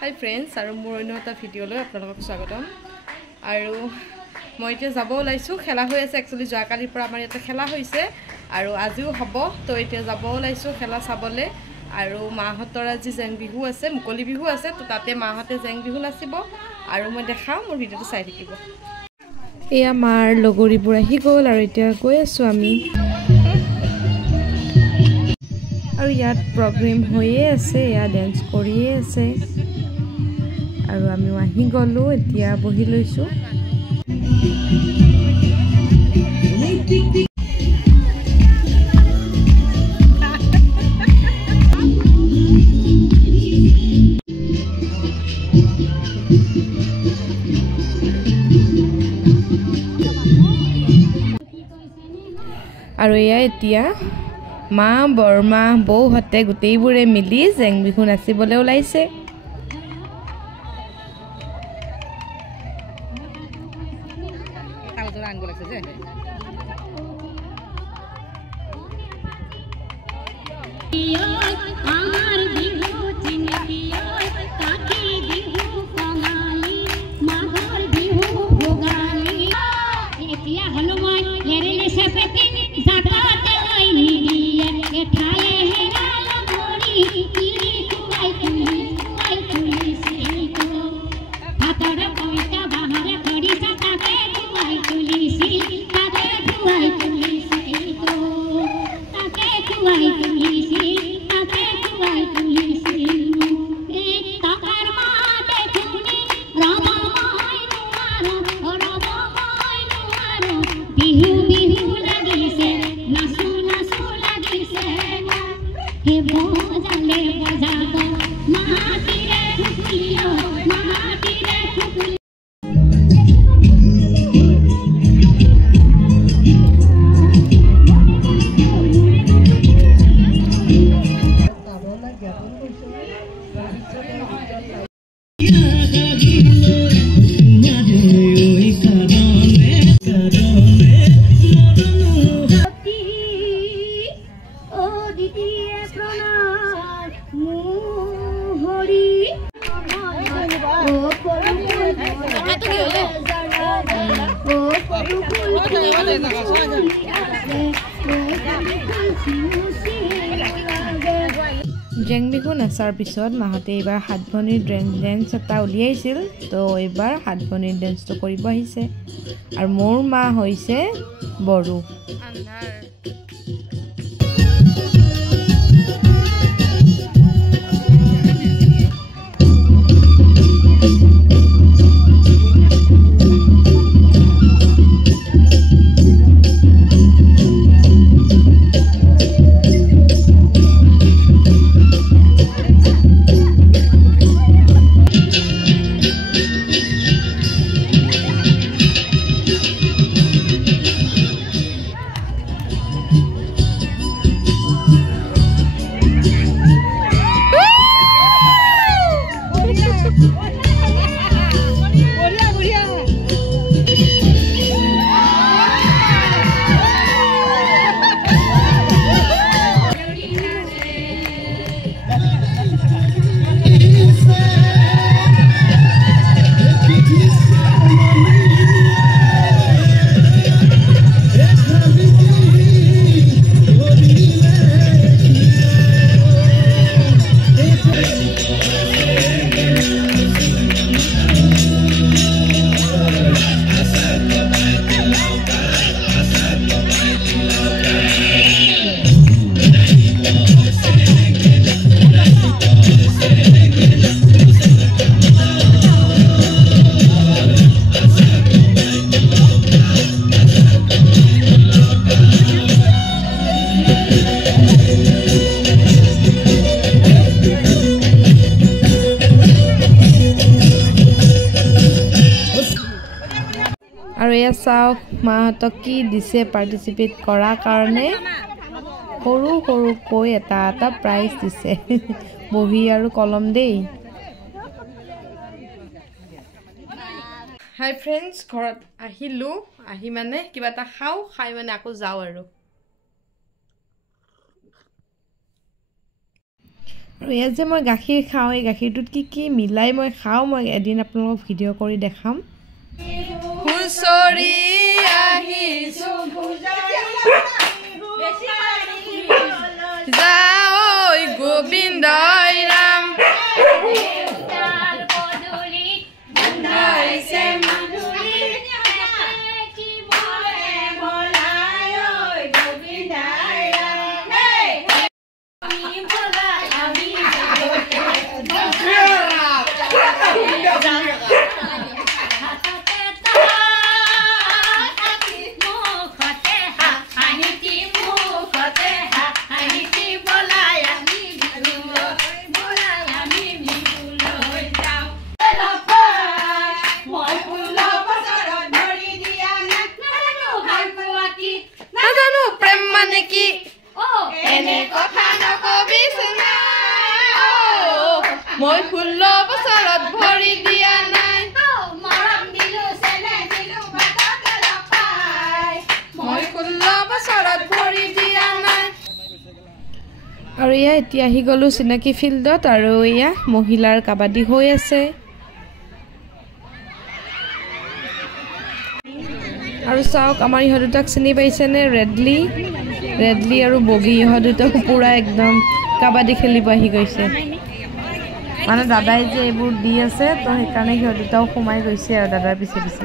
Hi friends, আৰু মোৰ অন্য এটা ভিডিঅ'লৈ আপোনালোকক স্বাগতম। আৰু মই এতিয়া যাব ওলাইছো, খেলা হৈ আছে একচুয়ালি যোৱাকালিৰ পৰা আমাৰ ইয়াতে খেলা হৈছে আৰু আজিও হ'ব, তো এতিয়া যাব ওলাইছো খেলা চাবলে। আৰু মাহঁতৰ আজি জেং বিহু আছে, মুকলি বিহু আছে, তো তাতে মাহঁতে জেং বিহু নাচিব আৰু মই দেখাম, মোৰ ভিডিঅ'টো চাই থাকিব। এয়া মাৰ লগৰীবোৰ আহি গ'ল আৰু এতিয়া গৈ আছো আমি। আৰু ইয়াত প্ৰগ্ৰেম হৈয়ে আছে, ইয়া ডেন্স কৰিয়ে আছে আৰু আমি আহি গ'লো, এতিয়া বহি লৈছো। আৰু এয়া এতিয়া মা বৰমা বৌহঁতে গোটেইবোৰে মিলি জেং বিহু নাচিবলৈ ওলাইছে। জেং বিহু নাচাৰ পিছত মাহঁতে এইবাৰ হাত ভনীৰ ডেন্স এটা উলিয়াইছিল, তো এইবাৰ হাত ভনীৰ ডেন্সটো কৰিব আহিছে আৰু মোৰ মা হৈছে বড়ো। আৰু এয়া চাওক মাহঁতক কি দিছে পাৰ্টিচিপেট কৰাৰ কাৰণে, সৰু সৰুকৈ এটা এটা প্ৰাইজ দিছে বহী আৰু কলম দেই। হাই ফ্ৰেণ্ডছ, ঘৰত আহিলোঁ, আহি মানে কিবা এটা খাওঁ, খাই মানে আকৌ যাওঁ আৰু আৰু ইয়াত যে মই গাখীৰ খাওঁ এই গাখীৰটোত কি কি মিলাই মই খাওঁ মই এদিন আপোনালোকক ভিডিঅ' কৰি দেখাম হুঁচৰি আহিছো যাই গোবিন্দই ৰাম মই 16 বছৰত ভৰি দিয়া নাই মৰম দিলো চেনে দিলো ভাতত লপাই মই 16 বছৰত ভৰি দিয়া নাই আৰু ইয়া এতিয়া আহি গলো চিনাকি ফিল্ডত আৰু ইয়া মহিলাৰ কাবাডী হৈ আছে আৰু চাওক আমাৰ ইহঁত দুটাক চিনি পাইছেনে ৰেডলি আৰু বগী ইহঁত দুটা পুৰা একদম কাবাডী খেলিব আহি গৈছে মানে দাদাই যে এইবোৰ দি আছে তো সেইকাৰণে সিহঁত দুটাও সোমাই গৈছে আৰু দাদাৰ পিছে পিছে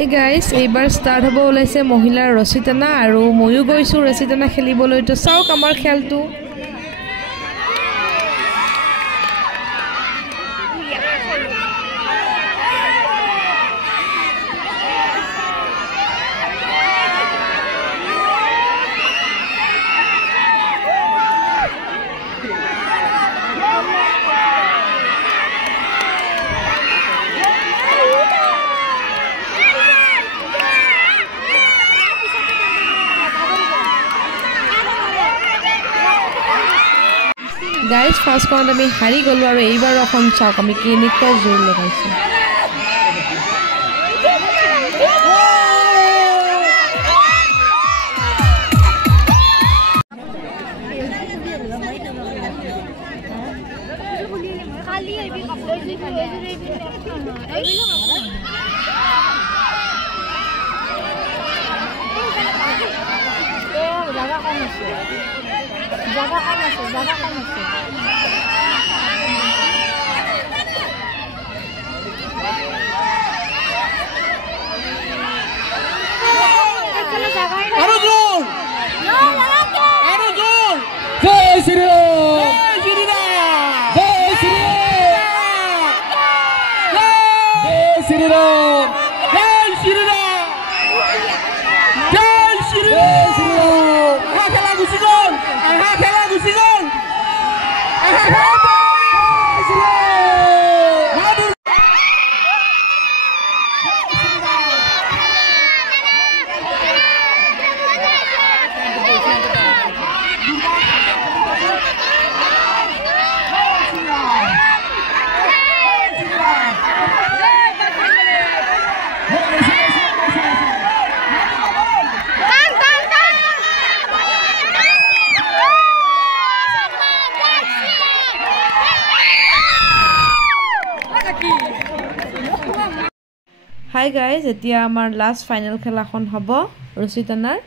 Hi guys, এইবাৰ ষ্টাৰ্ট হ'ব ওলাইছে মহিলাৰ ৰছী টানা আৰু ময়ো গৈছো ৰছী টানা খেলিবলৈ তো চাওক আমাৰ খেলটো Guys, first round আমি হাৰি গলো আৰু এইবাৰ এখন চাওক আমি কেনেকুৱা জোৰ লগাইছো Hi guys, এতিয়া আমাৰ লাষ্ট ফাইনাল খেলাখন হ'ব ৰছী টানাৰ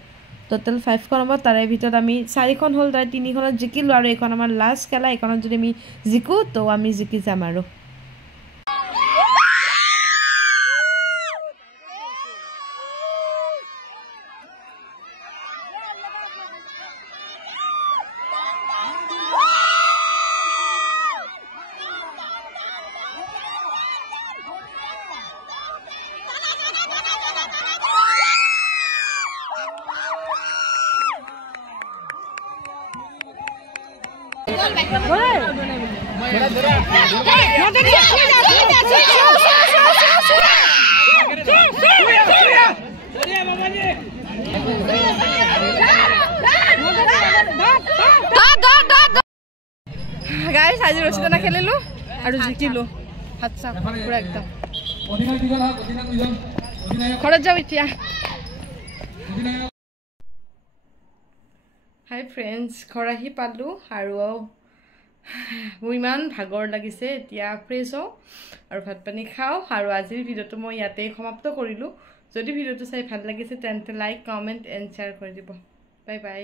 টোটাল 5 খন হ'ব তাৰে ভিতৰত আমি 4 খন হ'ল তাৰে 3 খনত জিকিলো আৰু এইখন আমাৰ লাষ্ট খেলা এইখনত যদি আমি জিকো তো আমি জিকি যাম আৰু গাইছ আজি ৰছীদানা খেলিলোঁ আৰু জিকিলোঁ হাত চাপ পুৰা একদম ঘৰত যাওঁ এতিয়া হাই ফ্ৰেণ্ডছ ঘৰ আহি পালোঁ আৰু মোৰ ইমান ভাগৰ লাগিছে এতিয়া ফ্ৰেছ হওঁ আৰু ভাত পানী খাওঁ আৰু আজিৰ ভিডিঅ'টো মই ইয়াতেই সমাপ্ত কৰিলোঁ যদি ভিডিঅ'টো চাই ভাল লাগিছে তেন্তে লাইক কমেণ্ট এণ্ড শ্বেয়াৰ কৰি দিব বাই বাই